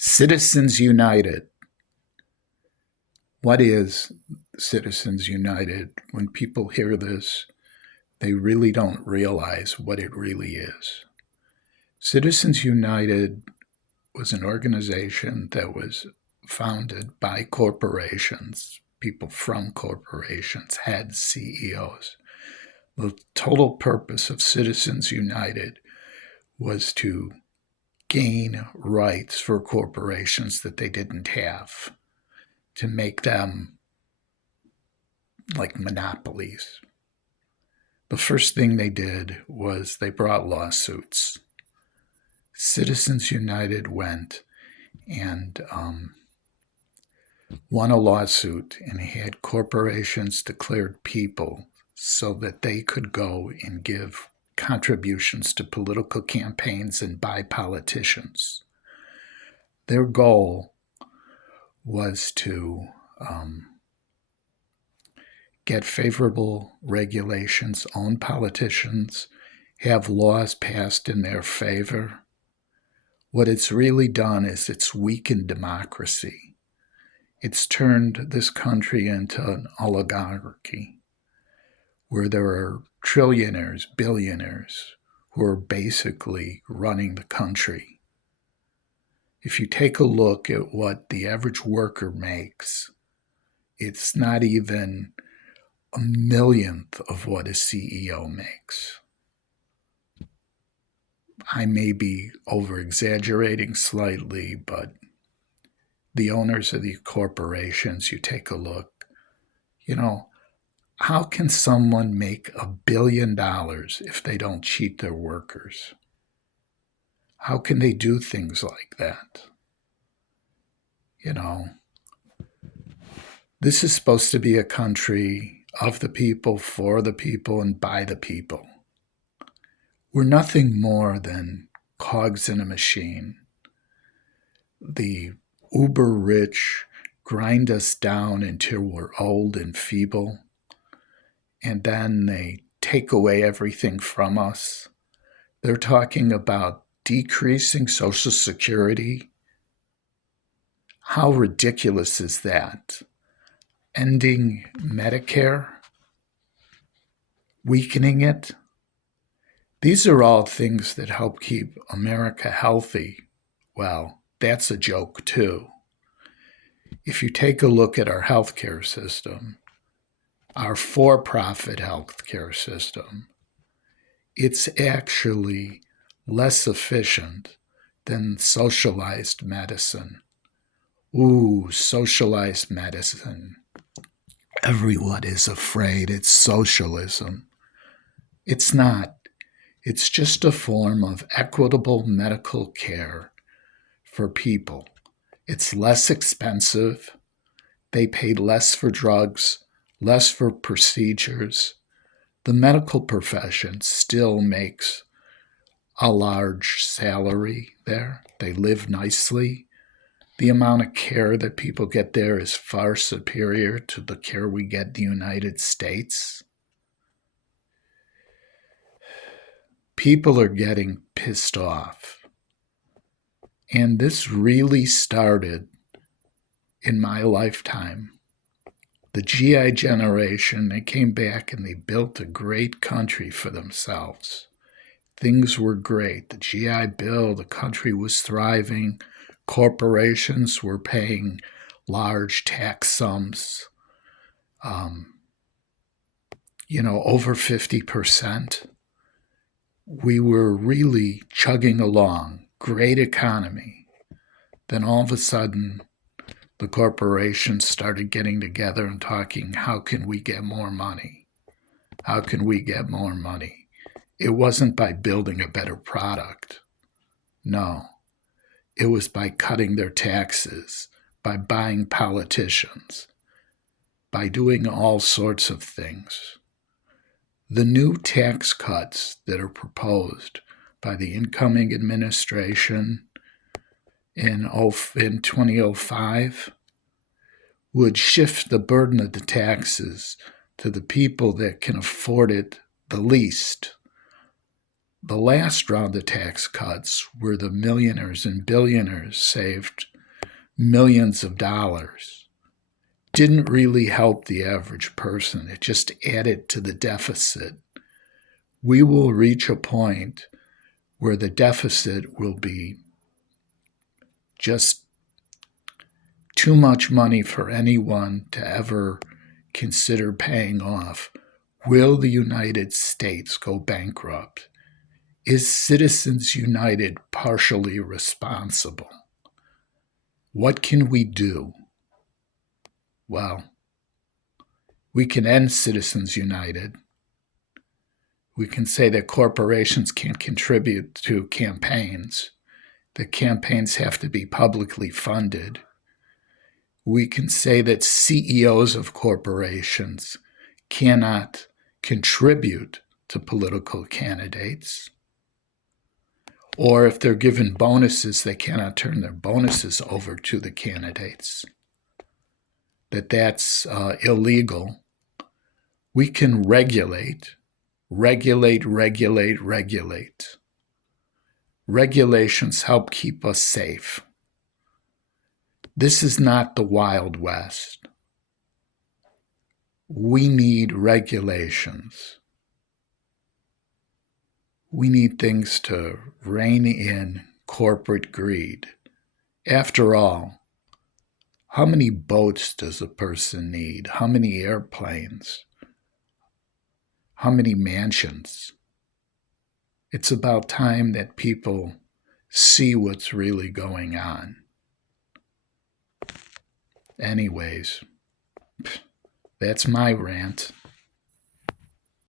Citizens United. What is Citizens United? When people hear this, they really don't realize what it really is. Citizens United was an organization that was founded by corporations, people from corporations, heads, CEOs. The total purpose of Citizens United was to gain rights for corporations that they didn't have, to make them like monopolies. The first thing they did was they brought lawsuits. Citizens United went and won a lawsuit and had corporations declared people so that they could go and give contributions to political campaigns and buy politicians. Their goal was to get favorable regulations, own politicians, have laws passed in their favor. What it's really done is it's weakened democracy. It's turned this country into an oligarchy where there are trillionaires, billionaires who are basically running the country. If you take a look at what the average worker makes, it's not even a millionth of what a CEO makes. I may be over exaggerating slightly, but the owners of these corporations, you take a look, how can someone make $1 billion if they don't cheat their workers? How can they do things like that? This is supposed to be a country of the people, for the people, and by the people. We're nothing more than cogs in a machine. The uber rich grind us down until we're old and feeble, and then they take away everything from us. They're talking about decreasing Social Security. How ridiculous is that? Ending Medicare? Weakening it? These are all things that help keep America healthy. Well, that's a joke too. If you take a look at our healthcare system, our for-profit healthcare system, it's actually less efficient than socialized medicine. Ooh, socialized medicine. Everyone is afraid it's socialism. It's not. It's just a form of equitable medical care for people. It's less expensive. They pay less for drugs, less for procedures. The medical profession still makes a large salary there. They live nicely. The amount of care that people get there is far superior to the care we get in the United States. People are getting pissed off. And this really started in my lifetime. The GI generation, they came back and they built a great country for themselves. Things were great. The GI Bill, the country was thriving. Corporations were paying large tax sums, over 50%. We were really chugging along, great economy. Then all of a sudden, the corporations started getting together and talking, how can we get more money? How can we get more money? It wasn't by building a better product. No. It was by cutting their taxes, by buying politicians, by doing all sorts of things. The new tax cuts that are proposed by the incoming administration in 2005 would shift the burden of the taxes to the people that can afford it the least. The last round of tax cuts, where the millionaires and billionaires saved millions of dollars, didn't really help the average person. It just added to the deficit. We will reach a point where the deficit will be just too much money for anyone to ever consider paying off. Will the United States go bankrupt? Is Citizens United partially responsible? What can we do? Well, we can end Citizens United. We can say that corporations can't contribute to campaigns. The campaigns have to be publicly funded. We can say that CEOs of corporations cannot contribute to political candidates. Or if they're given bonuses, they cannot turn their bonuses over to the candidates. That's illegal. We can regulate. Regulations help keep us safe. This is not the Wild West. We need regulations. We need things to rein in corporate greed. After all, how many boats does a person need? How many airplanes? How many mansions? It's about time that people see what's really going on. Anyways, that's my rant.